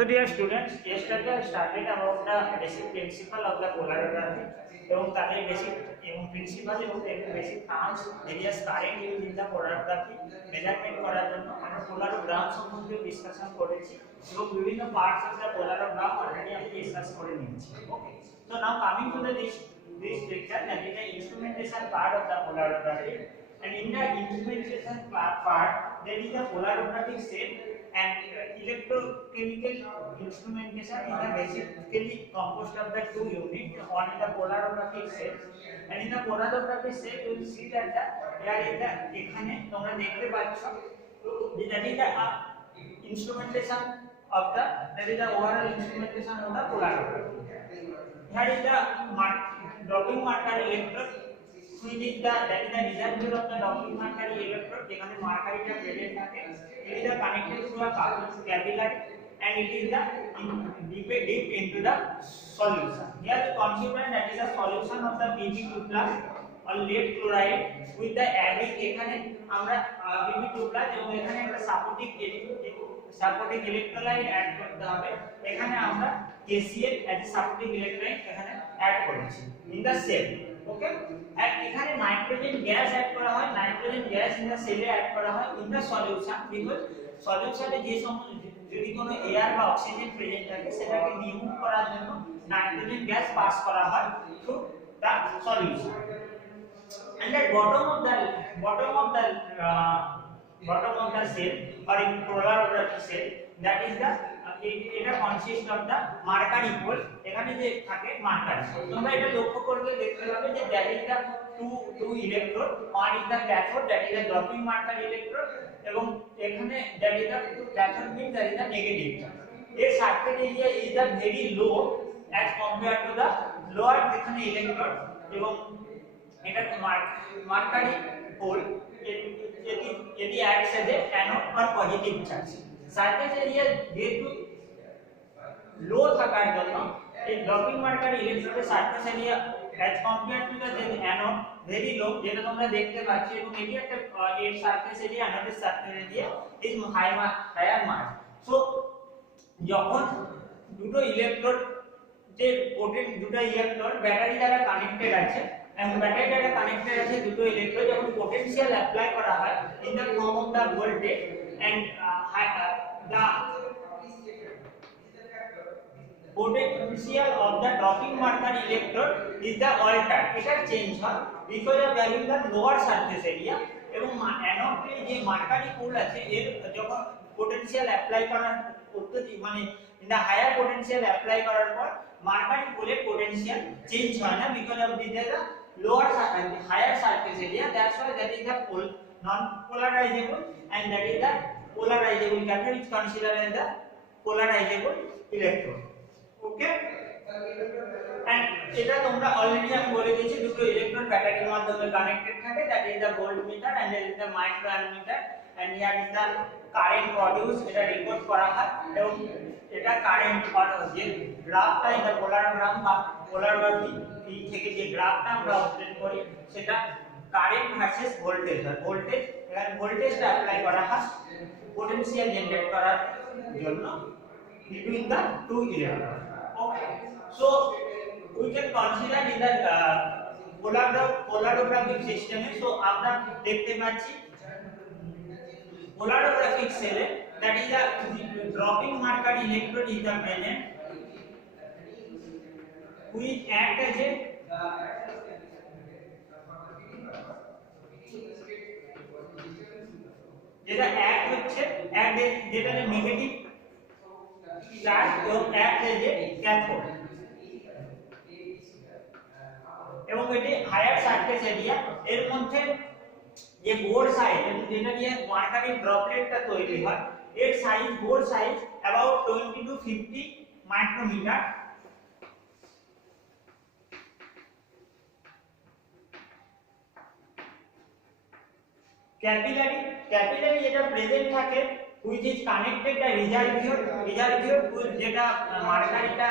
So dear students, yesterday I started about the basic principle of the polarography এবং তাদের basic এবং principle এবং basic terms various current used in the polarography measurement করার জন্য আমরা পোলারোগ্রাম সম্বন্ধে ডিসকাশন করেছি এবং বিভিন্ন parts of the polarograph already আমি ডিসকাস করে নিয়েছি। Okay, so now coming to this lecture, that is the instrumentation part of the polarography, and in the instrumentation part there is a polarographic set and electrochemical instrumentation is basically composed of the two units. One is the polarographic set, and in the polarographic set you will see that there is the এখানে তোমরা দেখতে পাচ্ছ যে that is the instrumentation of the overall instrumentation of the polarography. Here is the dropping marker electrode, which is the reservoir of the dropping marker electrode যেখানে মার্কারিটা প্রেজেন্ট থাকে। It is connected to a capillary and it is deep into the solution. Here we consider that is a solution of the Pb2+ or lead chloride with the adding এখানে আমরা Pb2+ এবং এখানে একটা supporting electrolyte add করতে হবে। এখানে আমরা KCl as a supporting electrolyte এখানে অ্যাড করেছি in the cell. Okay, and এখানে নাইট্রোজেন গ্যাস অ্যাড করা হয়, নাইট্রোজেন গ্যাস ইন দা সেলে অ্যাড করা হয় ইন দা সলিউশন, বিকজ সলিউশনে যে যদি কোনো এয়ার বা অক্সিজেন প্রেজেন্ট থাকে সেটাকে রিমুভ করার জন্য নাইট্রোজেন গ্যাস পাস করা হয় through the solution. And at bottom of the cell or in polarography cell, that is the এটা consist of the mercury pool. এখানে যে থাকে মার্কারি, তোমরা এটা লক্ষ্য করলে দেখতে পাবে যে that is the two electrode, one is the cathode that is the dropping marker electrode, এবং এখানে that is the cathode means that is the negative charge. এর surface area is the very low as compare to the lower যেখানে electrode, এবং এটা mercury pole এটি acts as a anode or positive charge. Surface area যেহেতু low থাকার জন্য এই dropping marker ইলেকট্রোডের surface area as compare to the anode very low, যেটা তোমরা দেখতে পাচ্ছ, এবং এটি একটা এর সারফেস এরিয়া অ্যানোডের surface area is higher mass. So যখন দুটো ইলেকট্রোড যে দুটো ইলেকট্রোড ব্যাটারি দ্বারা কানেক্টেড আছে, এবং ব্যাটারি দ্বারা কানেক্টেড আছে দুটো ইলেকট্রোড, যখন পোটেনশিয়াল অ্যাপ্লাই করা হয় in the form of the voltage and the potential of the dropping marker electrode is the altered, এটা চেঞ্জ হয় because of having the lower surface area, এবং অ্যানোডে যে মার্কারি পোল আছে এর যখন পোটেনশিয়াল অ্যাপ্লাই করার পদ্ধতি মানে in the higher potential apply করার পর মার্কারি পোলের পোটেনশিয়াল চেঞ্জ হয় না because of the lower higher surface area. That's why that is the non-polarizable and that is the polarizable cathode is considered as the polarizable electrode. Okay, and এটা তোমরা অলরেডি আমি বলে দিয়েছি দুটো ইলেকট্রন ব্যাটারির মাধ্যমে কানেক্টেড থাকে, that is the voltmeter and there is the microammeter, and here is the current produced, এটা রেকর্ড করা হয়, এবং এটা কারেন্ট যে গ্রাফটা এটা পোলারোগ্রাম বা পোলারোগ্রাফি থেকে যে গ্রাফটা আমরা অবজেক্ট করি সেটা কারেন্ট ভার্সেস ভোল্টেজ হয়। ভোল্টেজ এখানে ভোল্টেজটা অ্যাপ্লাই করা হয় পোটেনশিয়াল জেনারেট করার জন্য between the two electrodes. Okay, so we can consider in the polarographic system. So আমরা দেখতে পাচ্ছি polarographic cell, that is the dropping marker electrode is the present which act as a যেটা অ্যাক্ট হচ্ছে যেটা negative charge এবং act as a cathode, এবং এটি higher surface area. এর মধ্যে যে বোর সাইজ যেটা দিয়ে মার্কারি ড্রপলেটটা তৈরি হয় এর size bore size about 20 to 50 micrometre. Capillary যেটা প্রেজেন্ট থাকে which is connected the reservoir যেটা মার্কারিটা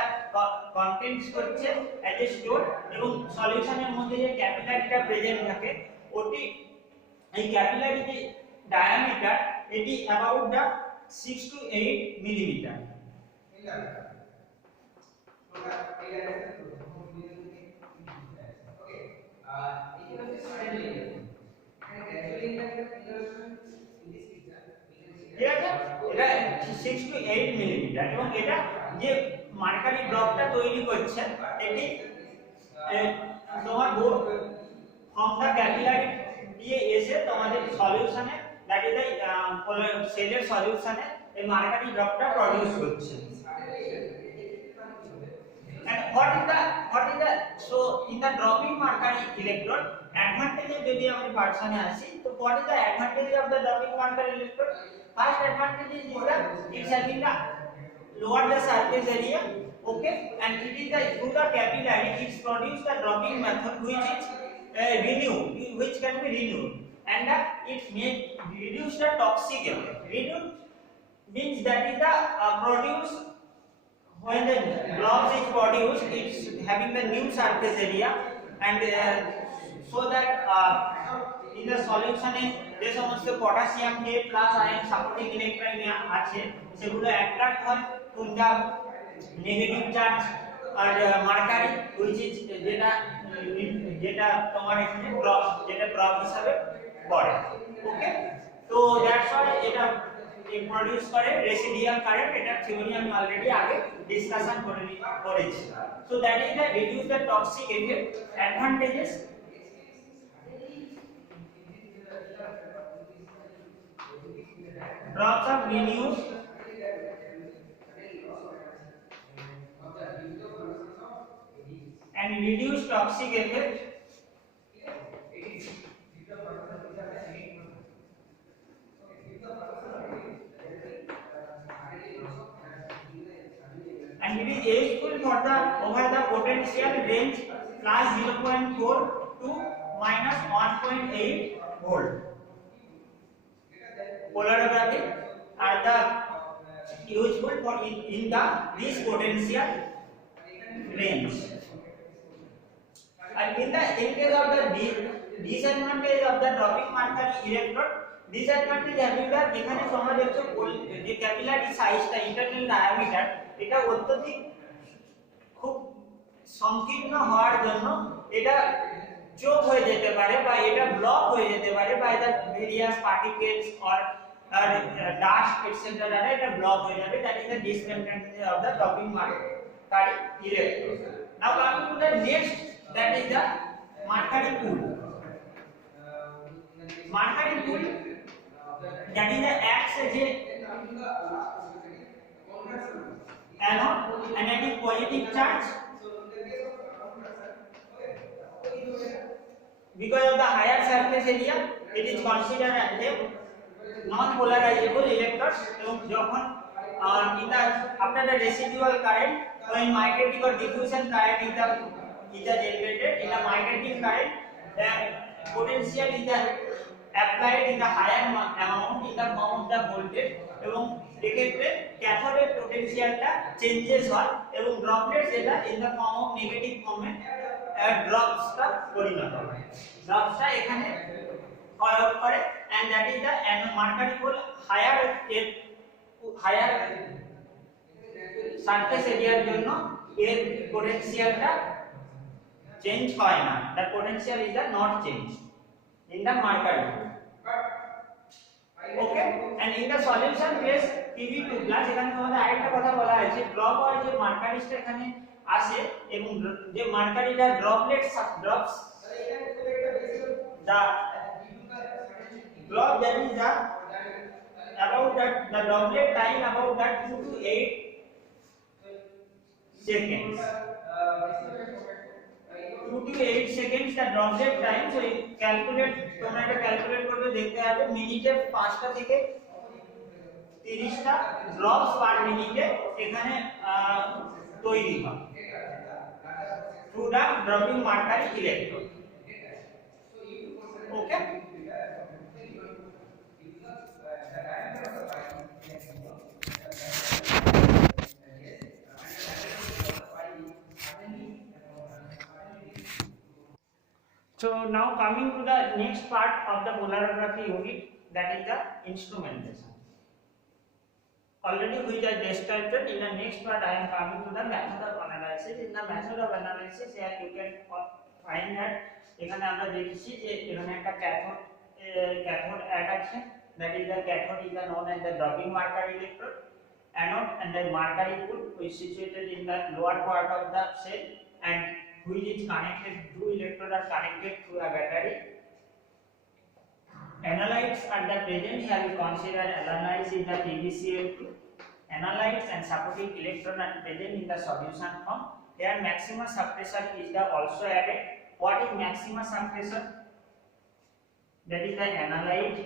কন্টেন্টস করছে as a স্টোর, এবং সলিউশনের মধ্যে যে ক্যাপিলারিটা প্রেজেন্ট থাকে ওটি এই ক্যাপিলারি যে ডায়ামিটার এটি about the 6 to 8 মিলিমিটার। ঠিক আছে, এটা 6 to 8 মিলিমিটার এবং এটা যে মার্কারি ব্লকটা তৈরি করছে এটি তোমার ফ্রম দা ক্যাপিলারি দিয়ে এসে তোমাদের সলিউশনে দ্যাট ইজ দ্য সেলের সলিউশনে এই মার্কারি ব্লকটা প্রডিউস করছে। And what is the so in the dropping mercury electrode advantage যদি আমরা পার্সনে আসি তো what is the advantage of the dropping mercury electrode? First advantage is that it's having the lower the surface area, okay, and it is the through the capillary it's produce the dropping method which is renewed, which can be renewed, and it may reduce the toxic effect. Renewed means that is the produce when the block is produced it's having the new surface area and so that in the solution যে সমস্ত potassium K plus ion supporting electron আছে সেগুলো attract হয় to the negative charge আর mercury which is যেটা তোমার এখানে ড্রপ যেটা ড্রপ হিসাবে পড়ে, ওকে। তো দ্যাটস হোয়াই এটা প্রডিউস করে রেসিডিয়াল কারেন্ট, এটা থিওরি আমি অলরেডি আগে ডিসকাশন করেছি। So that is the reduce the toxic effect advantages. Drops of renews and reduce toxic effect and it is useful for the over the potential range plus 0.4 to minus 1.8 volt. Polarography are the useful for in the this potential range. And in case of the disadvantage of the dropping mercury electrode, disadvantage having that এখানে তোমরা দেখছো যে ক্যাপিলারি সাইজটা internal diameter এটা অত্যধিক খুব সংকীর্ণ হওয়ার জন্য এটা চোক হয়ে যেতে পারে বা এটা ব্লক হয়ে যেতে পারে by the various particles or dust etcetera দ্বারা এটা ব্লক হয়ে যাবে। That is the disadvantage of the dropping mercury electrode. Now coming to the next, that is the mercury pool. Mercury pool that is the acts as a anode and it is positive charge because of the higher surface area it is considered as a non polarizable electrode এবং যখন in the after the residual current when magnetic or diffusion current is generated in a magnetic current the potential is applied in the higher amount in the form of the voltage এবং এক্ষেত্রে ক্যাথোডের পোটেনশিয়ালটা চেঞ্জেস হয় এবং droplets এটা in the form of negative ফর্মে ড্রপসটা পরিণত হয়। ড্রপসটা এখানে প্রয়োগ করে and that is the mercury pool higher surface এরিয়ার জন্য এর পোটেনশিয়ালটা চেঞ্জ হয় না, the potential is not changed in the mercury pool, okay, and in the solution phase Pb2 plus এখানে তোমাদের আরেকটা কথা বলা আছে ড্রপ হয় যে মার্কারিটা এখানে আসে এবং যে মার্কারিটা droplets drops the drop that is the about that the droplet time about that 2 to 8 seconds 2 to 8 seconds the droplet time so calculate তোমরা এটা ক্যালকুলেট করলে দেখতে হবে মিনিটে 5টা থেকে 30টা ড্রপস পার মিনিটে এখানে তৈরি হয় through the dropping mercury electrode, okay. So now coming to the next part of the polarography unit, that is the instrumentation. already which I described. In the next part I am coming to the method of analysis. In the method of analysis here you can find that এখানে আমরা দেখছি যে এখানে একটা cathode add আছে, that is the cathode is known as the dropping marker electrode. Anode and the mercury pool is situated in the lower part of the cell and which is connected, two electrodes are connected to a battery. Analytes are the present here we consider analytes in the PbCl2. Analytes and supporting electron are present in the solution form. Here maximum suppressor is the also added. What is maximum suppressor? That is the analyte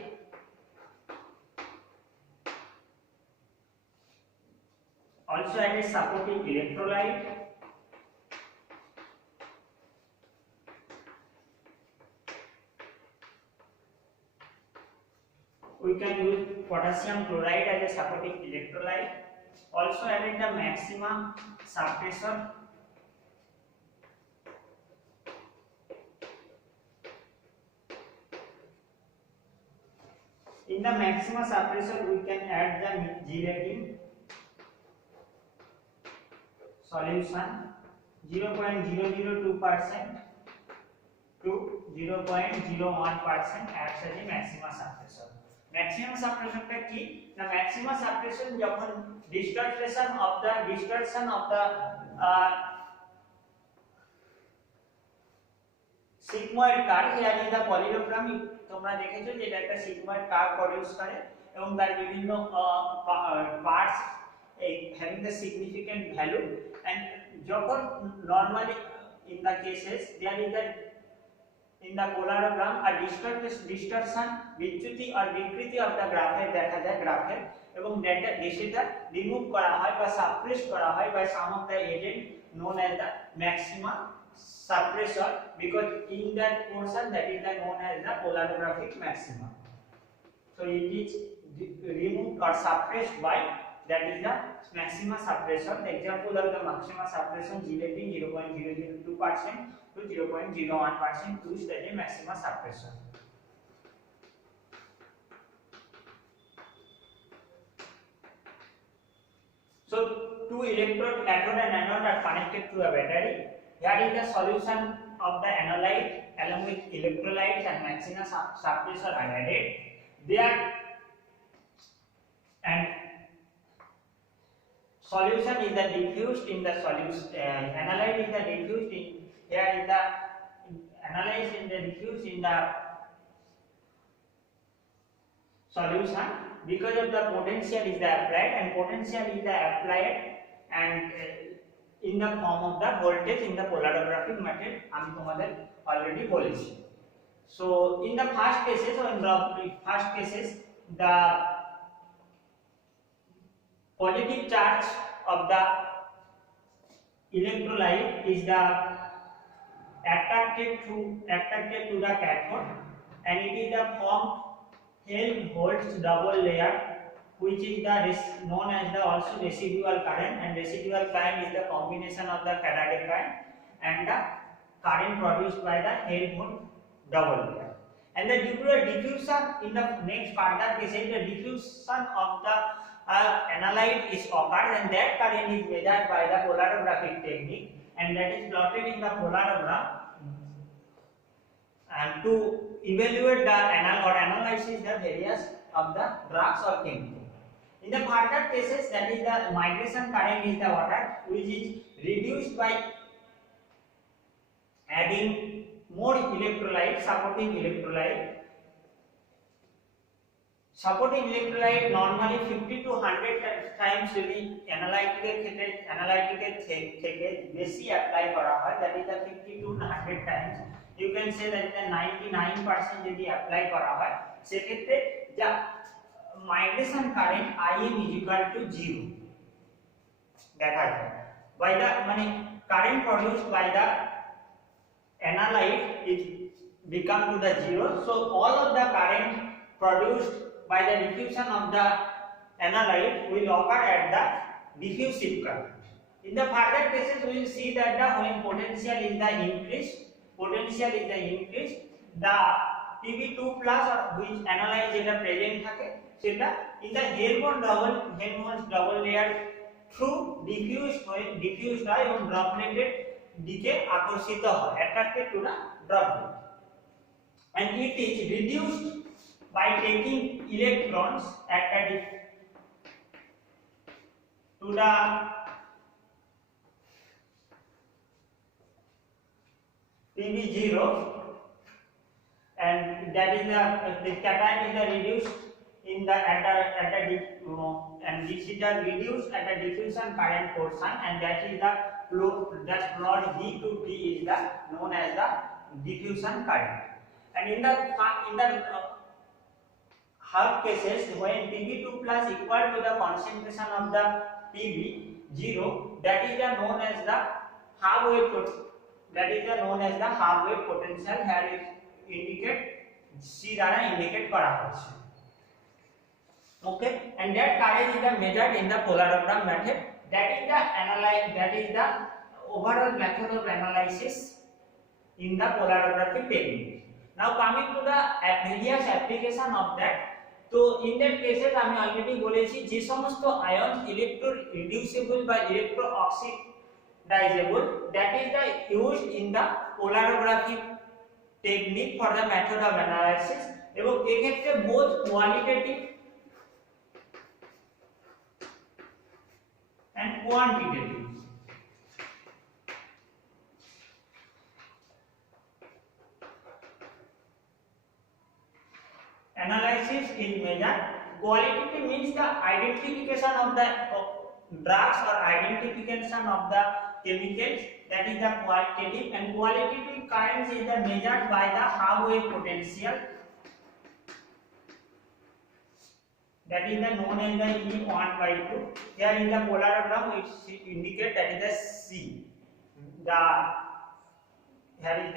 also added supporting electrolyte. We can use potassium chloride as a supporting electrolyte. Also added the maximum suppressor. In the maximum suppressor we can add the gelatin solution 0.002% to 0.01% acts as a maximum suppressor. Maximum suppression টা কি না, maximum suppression যখন distortion of the sigmoid curve, here is the parallelogram, তোমরা দেখেছো যে এটা একটা sigmoid curve produce করে এবং তার বিভিন্ন parts having the significant value, and যখন normally in the cases there is the in the polarigram a distortion বিচ্যুতি or বিকৃতি of the গ্রাফে দেখা যায় গ্রাফে, এবং সেটা রিমুভ করা হয় বা সাপ্রেস করা হয় by some of the agent known as the maximum suppressor, because in that portion that is known as the polarographic maximum. So it is removed or suppressed by, that is the maximum suppressor. The example of the maximum suppression gelatin 0.002% to 0.01% used as a maximum suppressor. So two electrode, cathode and anode are connected to a battery. Here is the solution of the analyte along with electrolytes and maximum suppressor are added. There and solution is the diffused in the solution, analyte is the diffused in, here is the analyte in the diffused in the solution because of the potential is the applied, and potential is the applied and in the form of the voltage in the polarographic method আমি তোমাদের already বলেছি. So in the first cases the positive charge of the electrolyte is the attracted to the cathode, and it is the formed Helmholtz double layer, which is the known as the also residual current, and residual current is the combination of the Faraday current and the current produced by the Helmholtz double layer. And the diffusion in the next further this is the diffusion of the analyte is occurred, and that current is measured by the polarographic technique, and that is plotted in the polarogram and to evaluate the analysis the various of the drugs or chemicals. In the further cases, that is the migration current is the water, which is reduced by adding more electrolyte, supporting electrolyte normally 50 to 100 times যদি অ্যানালাইটিকের থেকে বেশি অ্যাপ্লাই করা হয়, that is the 50 to 100 times, you can say that the 99% যদি অ্যাপ্লাই করা হয় সেক্ষেত্রে যা migration current Im is equal to 0 দেখা যায় by the মানে current produced by the analyte is become to the 0. So all of the current produced by the diffusion of the analyte will occur at the diffusive current. In the further cases we will see that the when potential is the increased, the Pb2 plus or which analyte যেটা present থাকে সেটা in the Helmholtz double layer through diffused হয় এবং ড্রপলেটের দিকে আকর্ষিত হয়, attracted to the droplet, and it is reduced by taking electrons at a to the PV0, and that is the cation is reduced in the and this is the reduced at the diffusion current portion, and that is the flow, that plot V to T is the known as the diffusion current. And in the half cases when Pv2 plus equal to the concentration of the Pv0, that is the known as the half wave potential. Here is indicate C দ্বারা indicate করা হয়েছে। Okay, and that current is measured in the polarogram method. That is the overall method of analysis in the polarography technique. Now coming to the various application of that. তো in that cases আমি অলরেডি বলেছি যে সমস্ত ion electro রিডিউসিবল বা electro oxidizable, that is the used in the polarography technique for the method of analysis, এবং এক্ষেত্রে both qualitative and quantitative analysis is measured. Qualitative means the identification of the drugs or identification of the chemicals, that is the qualitative, and qualitative currents is the measured by the half wave potential, that is the known as the E1/2. Here in the polarogram it indicate that is the C. Here is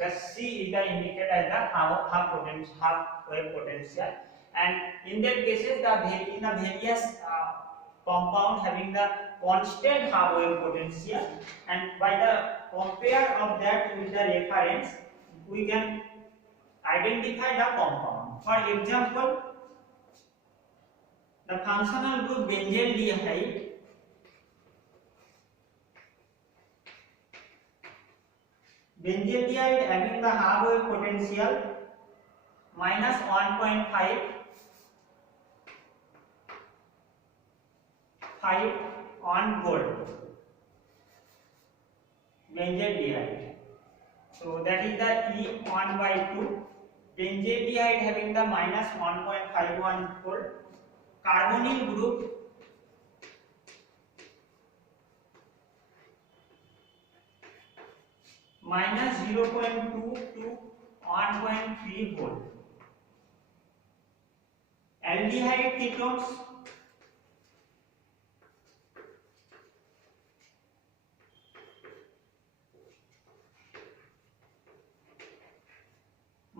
the C is the indicated as the half wave potential, and in that cases in the various compound having the constant half wave potential, and by the compare of that with the reference we can identify the compound. For example, the functional group benzaldehyde having the half wave potential minus 1.5 on volt, benzaldehyde. So that is the E1/2. Benzaldehyde having the minus 1.51 volt. Carbonyl group minus 0.2 to 1.3 volt. Aldehyde ketones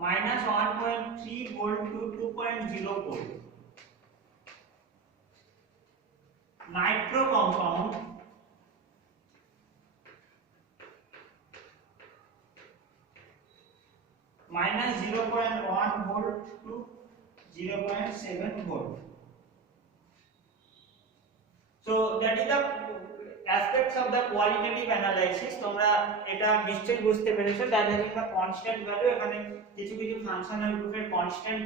minus 1.3 volt to 2.0 volt. Nitro compound minus 0.1 volt to 0.7 volt. So that is the aspects of the qualitative analysis. তোমরা এটা নিশ্চয়ই বুঝতে পেরেছো। that having the constant value, এখানে কিছু ফাংশনাল গ্রুপের constant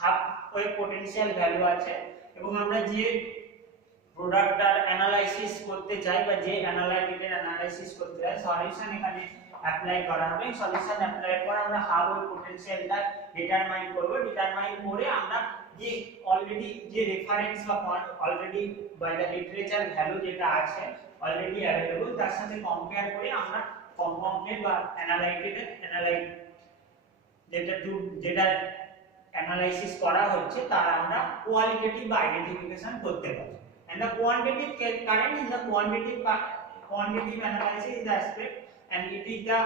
half wave potential value আছে, এবং আমরা যে প্রোডাক্টটার অ্যানালাইসিস করতে চাই বা যে অ্যানালাইটিক্যাল অ্যানালাইসিস করতে চাই সলিউশন এখানে অ্যাপ্লাই করা হবে। সলিউশন অ্যাপ্লাই করে আমরা হাফ ওয়েভ পোটেনশিয়ালটা ডিটারমাইন করব। ডিটারমাইন করে আমরা যে অলরেডি যে রেফারেন্স বা already by the literature value যেটা আছে অলরেডি अवेलेबल, তার সাথে কম্পেয়ার করে আমরা কম্পাউন্ডেড বা যেটা অ্যানালাইসিস করা হচ্ছে তার আমরা কোয়ালিটেটিভ বা আইডেন্টিফিকেশন করতে পারি। And the quantitative current is the quantitative analysis is the aspect, and it is the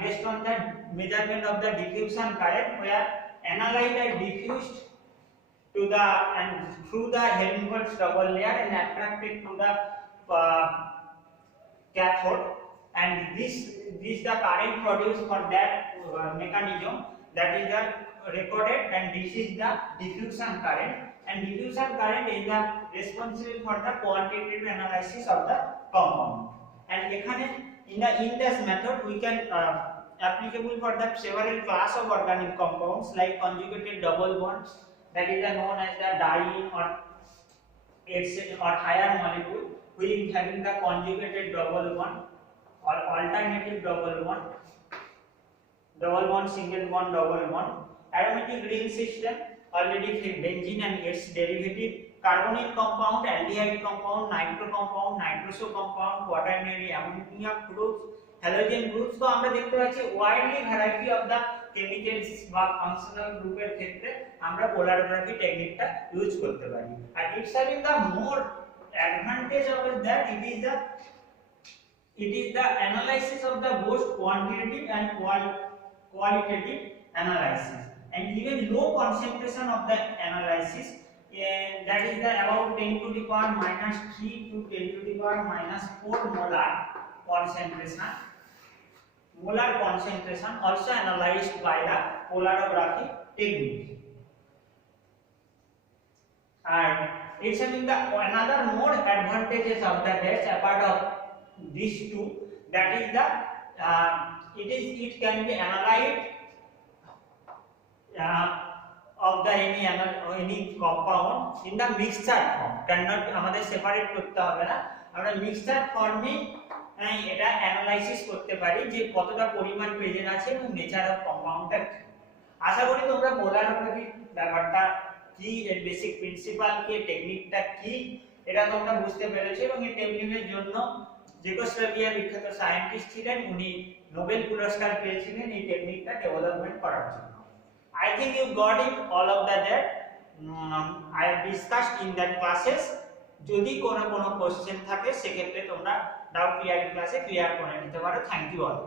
based on the measurement of the diffusion current, where analyte are diffused to the and through the Helmholtz double layer and attracted to the cathode, and this the current produced for that mechanism, that is the recorded, and this is the diffusion current. and diffusion current is the responsible for the quantitative analysis of the compound. And ekhane in this method we can applicable for the several class of organic compounds like conjugated double bonds, that is known as the diene or higher molecule which is having the conjugated double bond or alternative double bond, single bond, double bond. Aromatic ring system, already benzene and its derivative, carbonyl compound, aldehyde compound, nitro compound, nitroso compound, quaternary ammonia groups, halogen groups. তো আমরা দেখতে পাচ্ছি widely variety of the chemicals বা functional গ্রুপের ক্ষেত্রে আমরা polarography টেকনিকটা use করতে পারি। আর it's having the more advantage of that it is the analysis of the both quantitative and qualitative analysis, and even low concentration of the analysis, that is the about 10 to the power minus 3 to 10 to the power minus 4 molar concentration also analyzed by the polarography technique. And it's having the another more advantages of the test apart of these two, that is the it can be analyzed of the any compound in the mixture form, cannot আমাদের সেপারেট করতে হবে না, আমরা মিক্সচার ফর্মে এটা অ্যানালাইসিস করতে পারি যে কতটা পরিমাণ প্রেজেন্ট আছে এবং নেচার অফ কম্পাউন্ডটা কি। আশা করি তোমরা পোলারোগ্রাফি ব্যাপারটা কি, এর বেসিক প্রিন্সিপাল কি, টেকনিকটা কি, এটা তোমরা বুঝতে পেরেছো। এবং এই টেকনিকের জন্য জেকোস্লোভাকিয়ার বিখ্যাত সায়েন্টিস্ট ছিলেন, উনি নোবেল পুরস্কার পেয়েছিলেন এই টেকনিকটা ডেভেলপমেন্ট করার জন্য। I think you got it all of that I have discussed in that classes. যদি কোনো কোয়েশ্চেন থাকে সেক্ষেত্রে তোমরা ডাউট ক্লিয়ারিং ক্লাসে ক্লিয়ার করে নিতে পারো। Thank you all.